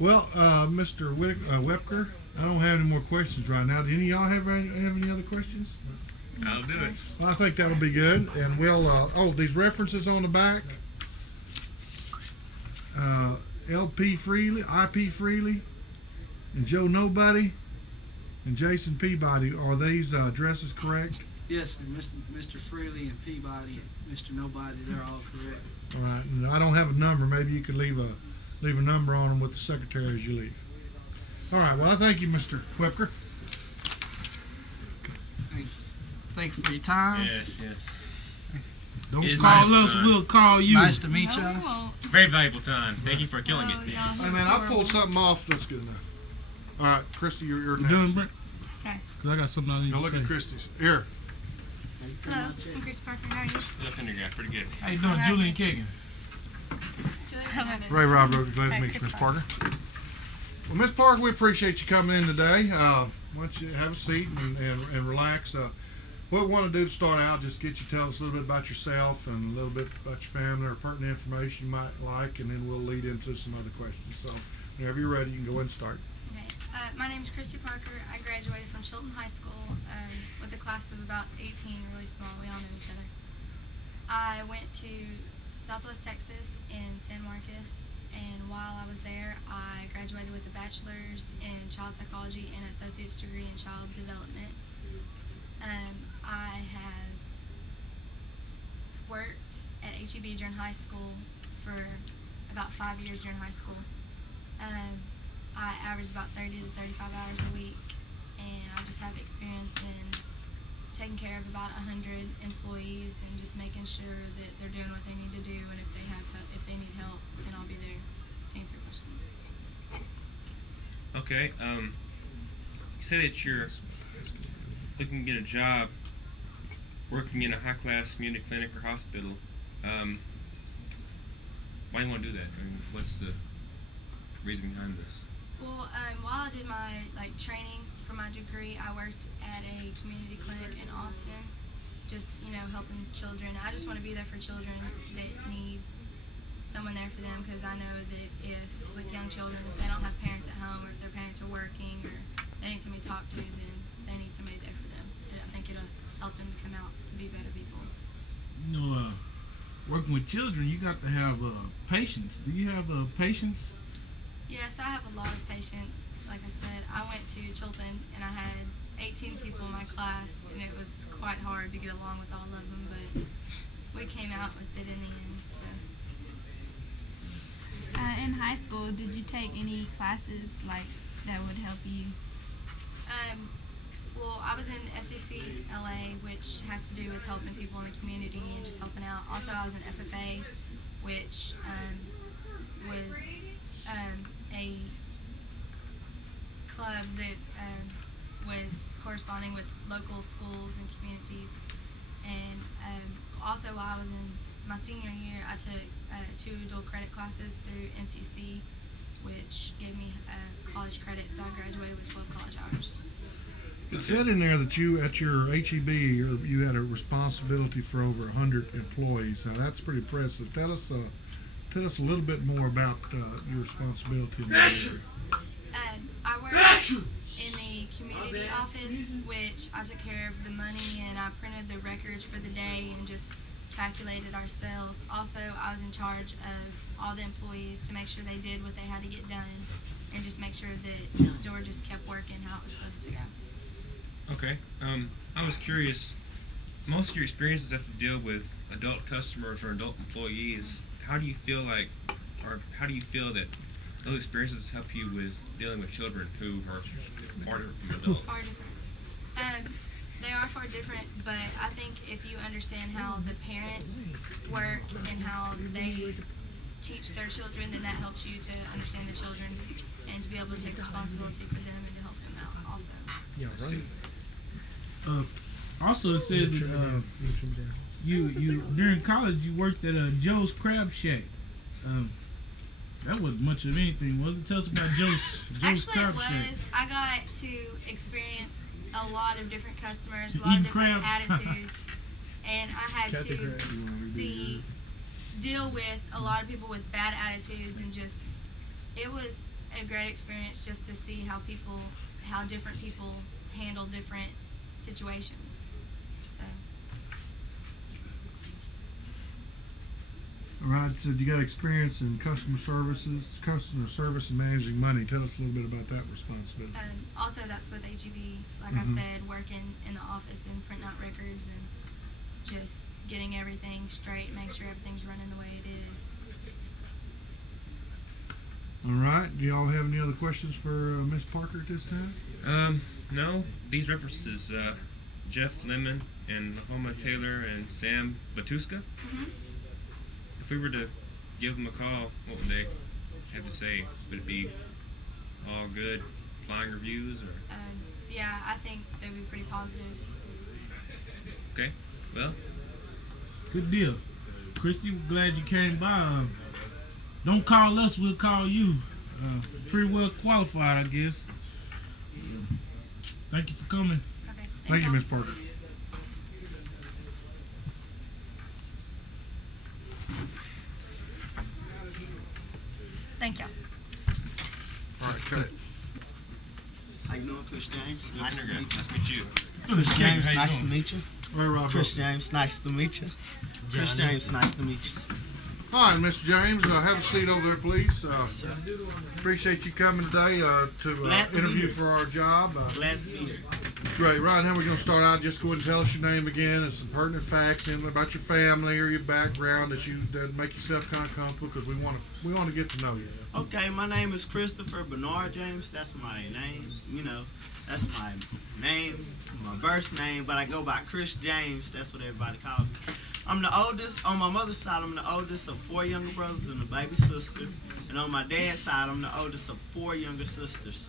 Well, Mr. Wepker, I don't have any more questions right now. Do any of y'all have any other questions? I'll do it. Well, I think that'll be good. And we'll, these references on the back. LP Freely, IP Freely, and Joe Nobody, and Jason Peabody. Are these addresses correct? Yes, sir. Mr. Freely and Peabody and Mr. Nobody, they're all correct. All right. And I don't have a number. Maybe you could leave a number on them with the secretary as you leave. All right. Well, I thank you, Mr. Wepker. Thanks for your time. Yes. Don't It is call nice us. time. We'll call you. Nice to meet y'all. Very valuable time. Thank you for killing it. Hey man, I pulled something off that's good enough. All right, Christy, you're next. Done, Brent? Okay. Cause I got something I need Now to look say. at Christy's. Here. Hello, I'm Christy Parker. How are you? Left underground, pretty good. How you doing, Julian Kiggins? Ray Rabroker Class, Hi, meet you, Chris Miss Parker. Well, Miss Parker, we appreciate you coming in today. Why don't you have a seat and relax. What we want to do to start out, just get you to tell us a little bit about yourself and a little bit about your family or pertinent information you might like, and then we'll lead into some other questions. So whenever you're ready, you can go ahead and start. Okay. My name is Christy Parker. I graduated from Chilton High School with a class of about 18, really small. We all know each other. I went to Southwest Texas in San Marcos, and while I was there, I graduated with a bachelor's in child psychology and associate's degree in child development. I have worked at HEB during high school for about 5 years during high school. I averaged about 30 to 35 hours a week, and I just have experience in taking care of about 100 employees and just making sure that they're doing what they need to do, and if they need help, then I'll be there to answer questions. Okay. You say that you're looking to get a job working in a high-class community clinic or hospital. Why do you want to do that? I mean, what's the reason behind this? Well, while I did my training for my degree, I worked at a community clinic in Austin, just helping children. I just want to be there for children that need someone there for them, because I know that with young children, if they don't have parents at home, or if their parents are working, or they need somebody to talk to, then they need somebody there for them. And I think it'll help them to come out to be better people. Working with children, you got to have patience. Do you have patience? Yes, I have a lot of patience. Like I said, I went to Chilton and I had 18 people in my class, and it was quite hard to get along with all of them, but we came out with it in the end. So. In high school, did you take any classes that would help you? Well, I was in FCC LA, which has to do with helping people in the community and just helping out. Also, I was in FFA, which was a club that was corresponding with local schools and communities. And also, while I was in my senior year, I took 2 dual credit classes through MCC, which gave me college credit, so I graduated with 12 college hours. It said in there that you, at your HEB, you had a responsibility for over 100 employees. Now that's pretty impressive. Tell us a little bit more about your responsibility in that area. I worked in the community office, which I took care of the money, and I printed the records for the day and just calculated our sales. Also, I was in charge of all the employees to make sure they did what they had to get done, and just make sure that the store just kept working how it was supposed to go. Okay. I was curious. Most of your experiences have to deal with adult customers or adult employees. How do you feel that those experiences help you with dealing with children who are far different from adults? Far different. They are far different, but I think if you understand how the parents work and how they teach their children, then that helps you to understand the children and to be able to take responsibility for them and to help them out also. Also, it says that you during college you worked at Joe's Crab Shack. That wasn't much of anything, was it? Tell us about Joe's Actually, Crab it Shack. was. I got to experience a lot of different customers, a lot of Eating different crabs. attitudes, and I had to deal with a lot of people with bad attitudes, and just it was a great experience just to see how different people handle different situations. So. All right, so you got experience in customer service and managing money. Tell us a little bit about that responsibility. Also, that's with HEB, like I said, working in the office and printing out records and just getting everything straight, make sure everything's running the way it is. All right, do y'all have any other questions for Miss Parker at this time? No. These references, Jeff Lemon and Lahoma Taylor and Sam Batuska. If we were to give them a call, what would they have to say? Would it be all good, flying reviews, or? Yeah, I think they'd be pretty positive. Okay, well. Good deal. Christy, we're glad you came by. Don't call us, we'll call you. Pretty well qualified, I guess. Thank you for coming. Okay. Thank you, Miss Parker. Thank you. All right, cut it. How you doing, Chris James? Nice to meet you. Nice to meet you. Chris James, nice to meet you. All right, Rob. Chris James, nice to meet you. Chris James, nice to meet you. All right, Mr. James, have a seat over there, please. Appreciate you coming today to interview for our job. Glad to be here. Great. Right now, we're going to start out. Just go ahead and tell us your name again and some pertinent facts about your family or your background that make yourself kind of comfortable, because we want to get to know you. Okay, my name is Christopher Bernard James. That's my name. That's my name, my birth name, but I go by Chris James. That's what everybody calls me. I'm the oldest. On my mother's side, I'm the oldest of 4 younger brothers and a baby sister. And on my dad's side, I'm the oldest of 4 younger sisters.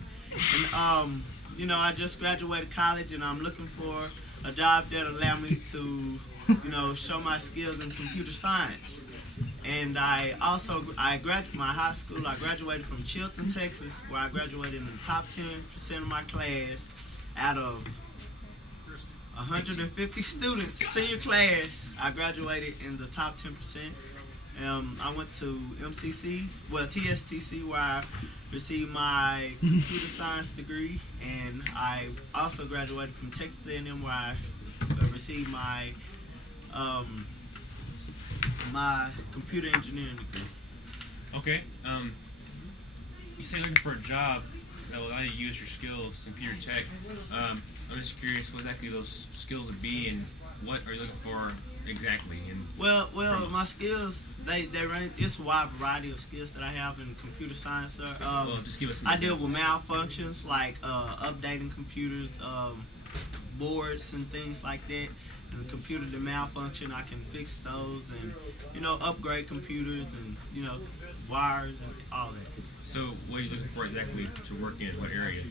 And I just graduated college, and I'm looking for a job that'll allow me to, show my skills in computer science. And I graduated my high school. I graduated from Chilton, Texas, where I graduated in the top 10% of my class out of 150 students, senior class. I graduated in the top 10%. I went to TSTC, where I received my computer science degree, and I also graduated from Texas A&M, where I received my my computer engineering degree. Okay. You say looking for a job that will allow you to use your skills, computer tech. I'm just curious what exactly those skills would be, and what are you looking for exactly? And well, my skills they range. It's a wide variety of skills that I have in computer science, sir. Just give us some I deal with malfunctions like updating computers, boards and things like that. And the computer that malfunction, I can fix those and upgrade computers and wires and all that. So what are you looking for exactly to work in? What area?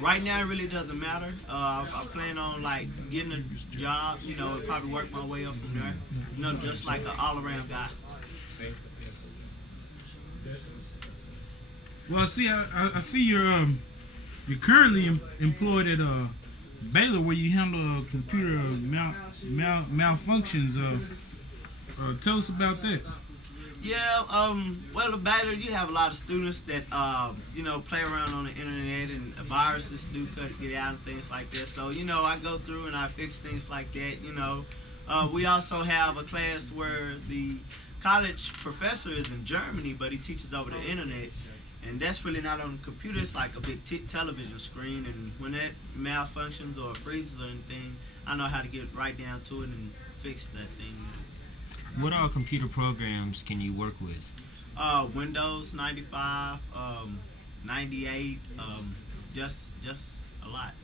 Right now it really doesn't matter. I plan on getting a job, probably work my way up from there. Just like an all-around guy. See? Well, I see you're currently employed at Baylor, where you handle computer malfunctions. Tell us about that. Yeah, well, at Baylor, you have a lot of students that, play around on the internet, and viruses do get out and things like that. So, I go through and I fix things like that, We also have a class where the college professor is in Germany, but he teaches over the internet. And that's really not on the computer. It's like a big television screen. And when that malfunctions or freezes or anything, I know how to get right down to it and fix that thing. What all computer programs can you work with? Windows 95, 98, just a lot.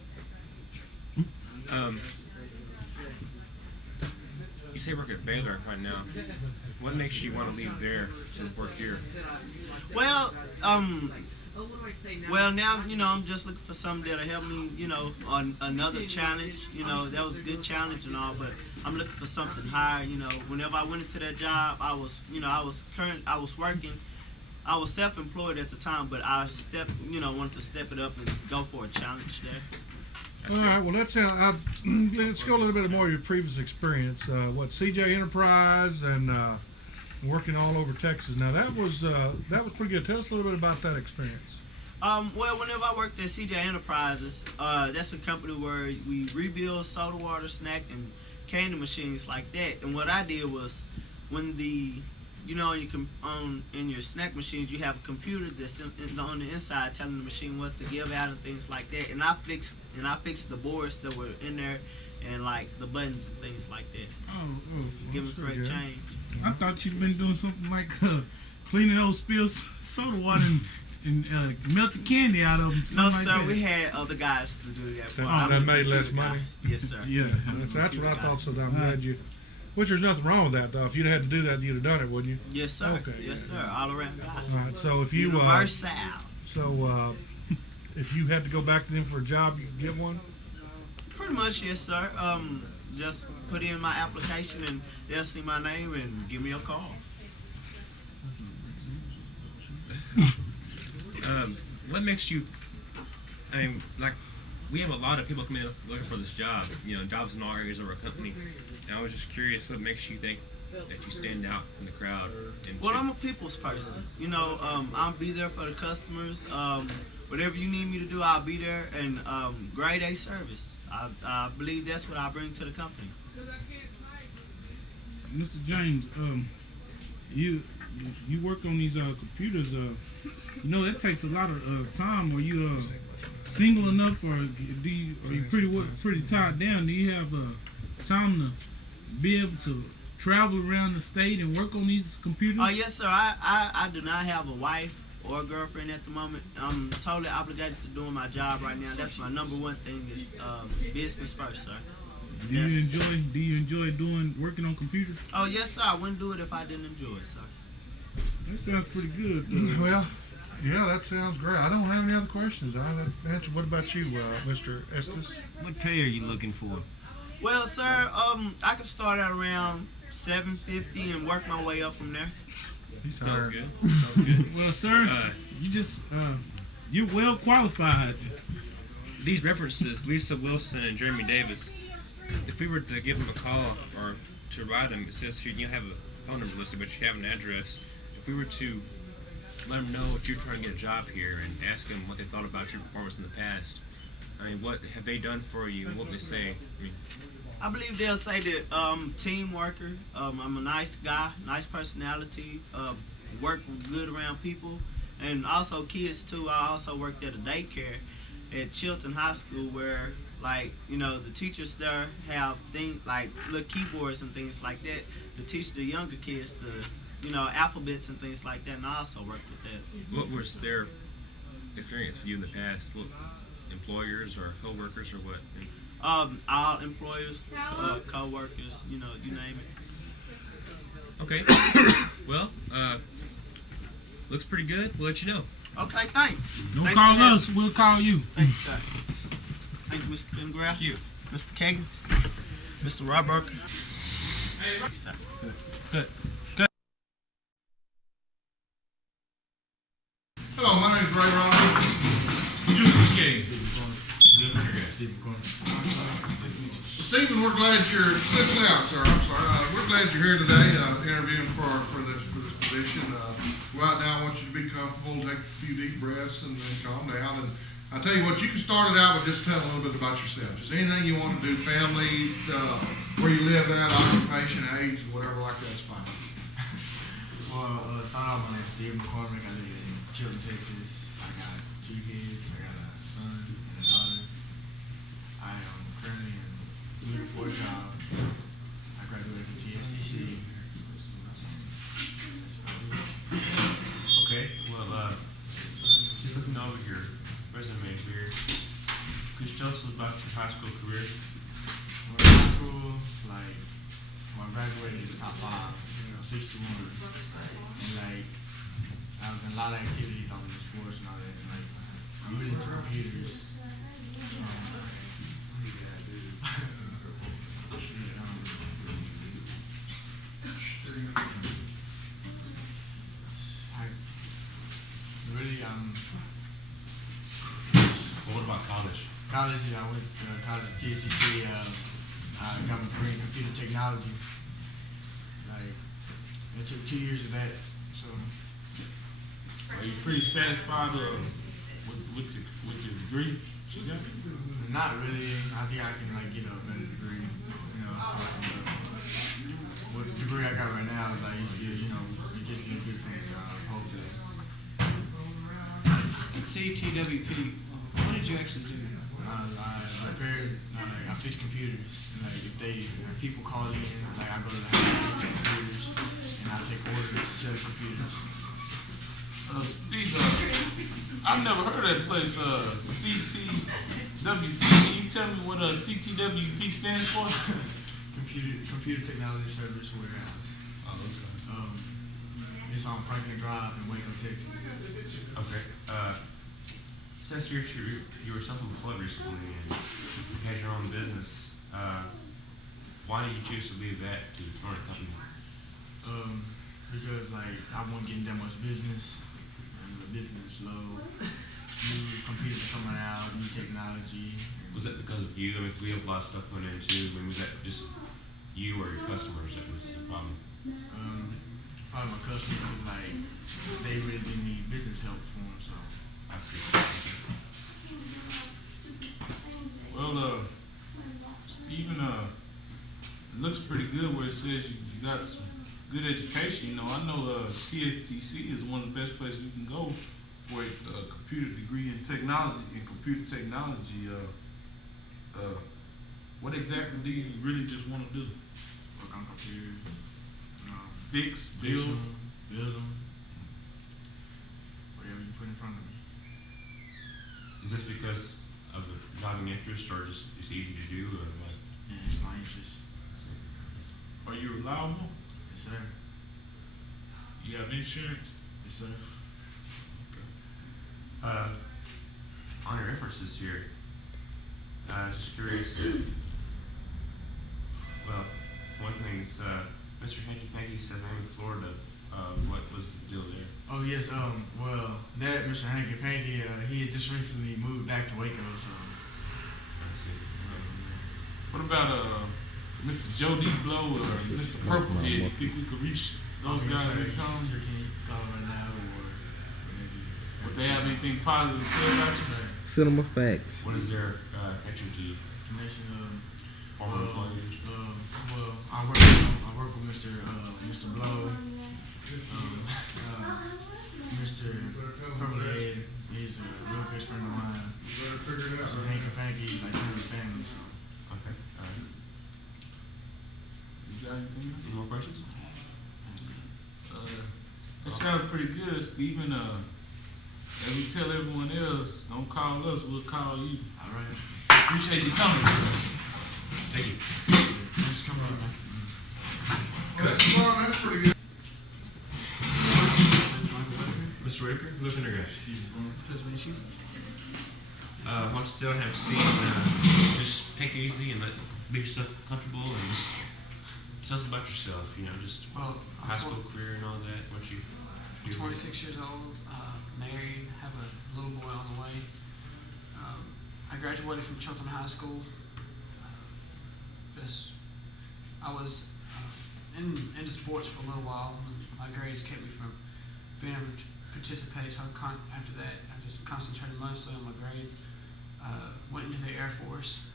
You say work at Baylor right now. What makes you want to leave there to work here? Well, Well, now, I'm just looking for something that'll help me, on another challenge. That was a good challenge and all, but I'm looking for something higher. Whenever I went into that job, I was working. I was self-employed at the time, but I wanted to step it up and go for a challenge there. All right. Well, let's go a little bit more of your previous experience. CJ Enterprise and working all over Texas. Now that was pretty good. Tell us a little bit about that experience. Well, whenever I worked at CJ Enterprises, that's a company where we rebuild soda water, snack, and candy machines like that. And what I did was, when in your snack machines, you have a computer that's on the inside telling the machine what to give out and things like that. And I fixed the boards that were in there, and like the buttons and things like that. Give them correct change. I thought you'd been doing something like cleaning those spilled soda water and melt the candy out of them. No, like sir. that. We had other guys to do that. That made less money. Yes, sir. Yeah, that's what I thought. So I'm glad you. Which there's nothing wrong with that, though. If you'd had to do that, you'd have done it, wouldn't you? Yes, sir. Okay. Yes, sir. All around guy. All right. So if you if you had to go back to them for a job, you could get one. Pretty much, yes, sir. Just put in my application and they'll see my name and give me a call. What makes you? We have a lot of people coming in looking for this job. Jobs in all areas of our company. And I was just curious, what makes you think that you stand out in the crowd? Well, I'm a people's person. I'll be there for the customers. Whatever you need me to do, I'll be there. And grade A service. I believe that's what I bring to the company. Mr. James, you work on these computers. That takes a lot of time. Are you single enough, or are you pretty tied down? Do you have time to be able to travel around the state and work on these computers? Yes, sir. I do not have a wife or a girlfriend at the moment. I'm totally obligated to doing my job right now. That's my number one thing is business first, sir. Do you enjoy working on computers? Oh, yes, sir. I wouldn't do it if I didn't enjoy it, sir. That sounds pretty good. Well, yeah, that sounds great. I don't have any other questions. What about you, Mr. Estes? What pay are you looking for? Well, sir, I can start at around $7.50 and work my way up from there. Sounds good. Well, sir, you're well qualified. These references, Lisa Wilson and Jeremy Davis, if we were to give them a call or to write them, it says here you have a phone number listed, but you have an address. If we were to let them know that you're trying to get a job here and ask them what they thought about your performance in the past, what have they done for you? What would they say? I believe they'll say that team worker. I'm a nice guy, nice personality. Work good around people, and also kids too. I also worked at a daycare at Chilton High School where, the teachers there have things like little keyboards and things like that to teach the younger kids the alphabets and things like that. And I also worked with that. What was their experience for you in the past? What employers or co-workers or what? All employers, co-workers, you name it. Okay. Well, looks pretty good. We'll let you know. Okay, thanks. Don't call us, we'll call you. Thank you, sir. Thank you, Mr. Pengraff. Thank you. Mr. Kagans. Mr. Rabroker. Good. Hello, my name is Ray Stephen, we're glad you're sitting down, sir. I'm sorry. We're glad you're here today, interviewing for this position. Right now, I want you to be comfortable, take a few deep breaths, and then calm down. And I tell you what, you can start it out with just telling a little bit about yourself. Just anything you want to do, family, where you live at, occupation, age, whatever like that's fine. Well, start off, my name is Steve McCormick. I live in Chilton, Texas. I got 2 kids. I got a son and a daughter. I am currently looking for a job. I graduated from GSCC. Okay, well, just looking over your resume here, could you tell us about your high school career? Well, high school, when I graduated in the top 5, 61. And I've done a lot of activities on the sports and all that. And, like, I'm really into computers. What about college? College, I went to college at TSCC. I got my degree in computer technology. Like, it took 2 years of that. So, Are you pretty satisfied with the degree that you got? not really. I think I can like get a better degree. You know, so, with the degree I got right now, like it gets me a good paying job. Hopefully. At CTWP, what did you actually do? I repaired, I fix computers. Like if people call in, like I go to the house, fix computers, and I take orders, sell computers. Steve, I've never heard of that place, CTWP. Can you tell me what CTWP stands for? Computer Technology Service Warehouse. Oh, okay. It's on Franklin Drive in Waco, Texas. Okay. Since you were self-employed recently and you had your own business, why did you choose to leave that to start a company? Because like I wasn't getting that much business, and the business is slow. New computers coming out, new technology. Was that because of you? I mean, we have a lot of stuff going in too. I mean, was that just you or your customers that was the problem? Probably my customers, like they really didn't need business help for them, so. I see. Well, Stephen, it looks pretty good where it says you got some good education. You know, I know TSTC is one of the best places you can go for a computer degree in technology, computer technology. What exactly do you really just want to do? Work on computers. Fix, build them. Whatever you put in front of me. Is this because of the driving interest, or just it's easy to do, or what? Yeah, it's my interest. Are you reliable? Yes, sir. You have insurance? Yes, sir. On your references here, just curious. Well, one thing is, Mr. Hanky said name of Florida. What was the deal there? Oh yes, well, that Mr. Hanky, he had just recently moved back to Waco, so. What about Mr. Joe D. Blow or Mr. Purplehead? You think we could reach those guys anytime? Sure, can you call right now or maybe? Would they have anything positive to say about you? Cinema facts. What is their connection to you? Connection Former employees? Well, I work with Mr. Blow, Mr. Purplehead. He's a real good friend of mine. Mr. Hanky, he's like one of the family. So. Okay. All right. You got anything else? Any more questions? That sounds pretty good, Stephen. And we tell everyone else, don't call us, we'll call you. All right. Appreciate you coming. Thank you. Thanks for coming on, man. That's pretty good. Mr. Raker, looking at Pleasure to meet you. once you sit down, have a seat, just take it easy and make yourself comfortable and just tell us about yourself, you know, just Well, high school career and all that, what you I'm do. 26 years old, married, have a little boy on the way. I graduated from Chilton High School. I was into sports for a little while. My grades kept me from being able to participate, so after that I just concentrated mostly on my grades. Went into the Air Force,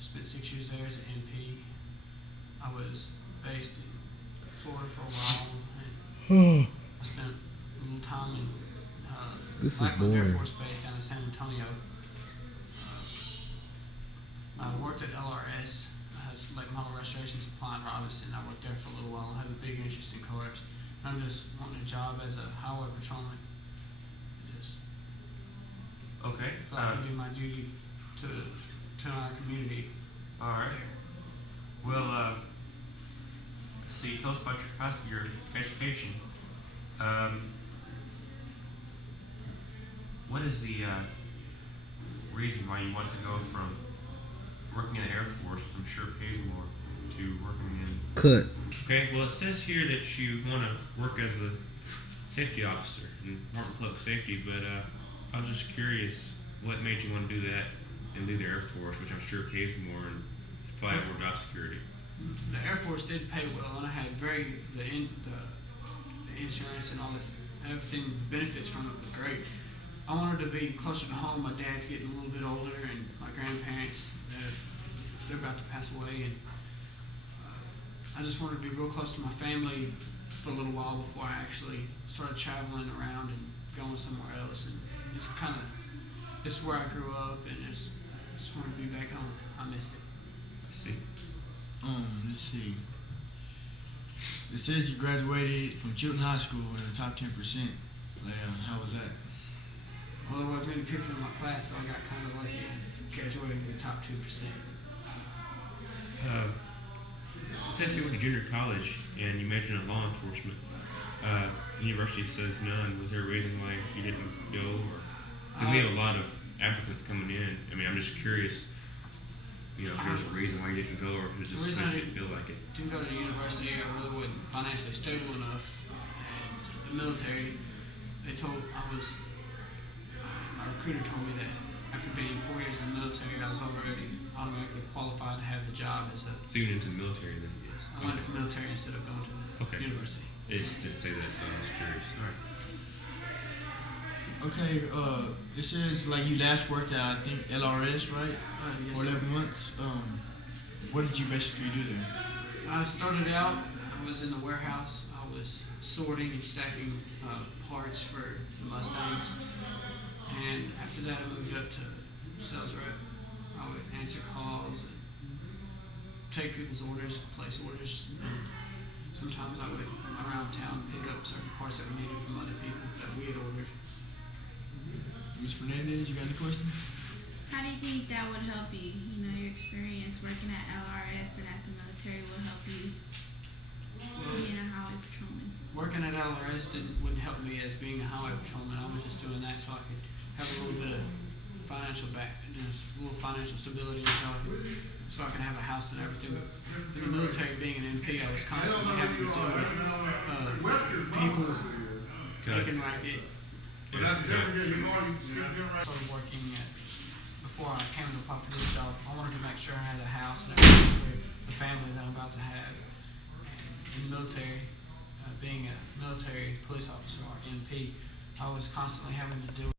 spent 6 years there as an MP. I was based in Florida for a while. And I spent a little time in This is Lackland Air boring. Force Base down in San Antonio. I worked at LRS, Lake Model Restoration Supply in Robinson. I worked there for a little while and had a big interest in cars. And I'm just wanting a job as a highway patrolman. Just Okay. feel like I can do my duty to our community. All right. Well, so you tell us about your education. what is the reason why you want to go from working in the Air Force, which I'm sure pays more, to working in... Cut. Okay, well, it says here that you want to work as a safety officer in Department of Public Safety, but I was just curious what made you want to do that and leave the Air Force, which I'm sure pays more and probably have more job security. The Air Force did pay well, and I had the insurance and all this, everything, the benefits from it were great. I wanted to be closer to home. My dad's getting a little bit older, and my grandparents, they're about to pass away, and I just wanted to be real close to my family for a little while before I actually started traveling around and going somewhere else. And it's kind of, this is where I grew up, and I just wanted to be back home. I missed it. I see. Let's see. It says you graduated from Chilton High School in the top 10%. How was that? Well, there wasn't many people in my class, so I got kind of lucky and graduated in the top 2%. It says you went to junior college and you majored in law enforcement. University says none. Was there a reason why you didn't go? Because we have a lot of applicants coming in. I mean, I'm just curious, if there's a reason why you didn't go, or if it just because you didn't feel like it. Didn't go to the university. I really wasn't financially stable enough. And the military, they told my recruiter told me that after being 4 years in the military, I was already automatically qualified to have the job as a... So you went into the military then? Yes. I went to the military instead of going to university. It just didn't say that, so I was curious. All right. Okay, it says like you last worked at, I think, LRS, right? Yes, for 11 months. What did you basically do there? I started out, I was in the warehouse. I was sorting and stacking parts for the Mustangs. And after that, I moved up to sales rep. I would answer calls and take people's orders, place orders. And sometimes I would, around town, pick up certain parts that we needed from other people that we had ordered. Ms. Fernandez, you got any questions? How do you think that would help you? Your experience working at LRS and at the military will help you being a highway patrolman. Working at LRS wouldn't help me as being a highway patrolman. I was just doing that so I could have a little bit of financial a little financial stability so I could have a house and everything. But in the military, being an MP, I was constantly having to deal with people making racket. Started working before I came to apply for this job. I wanted to make sure I had a house and everything for the family that I'm about to have. And in the military, being a military police officer or MP, I was constantly having to deal with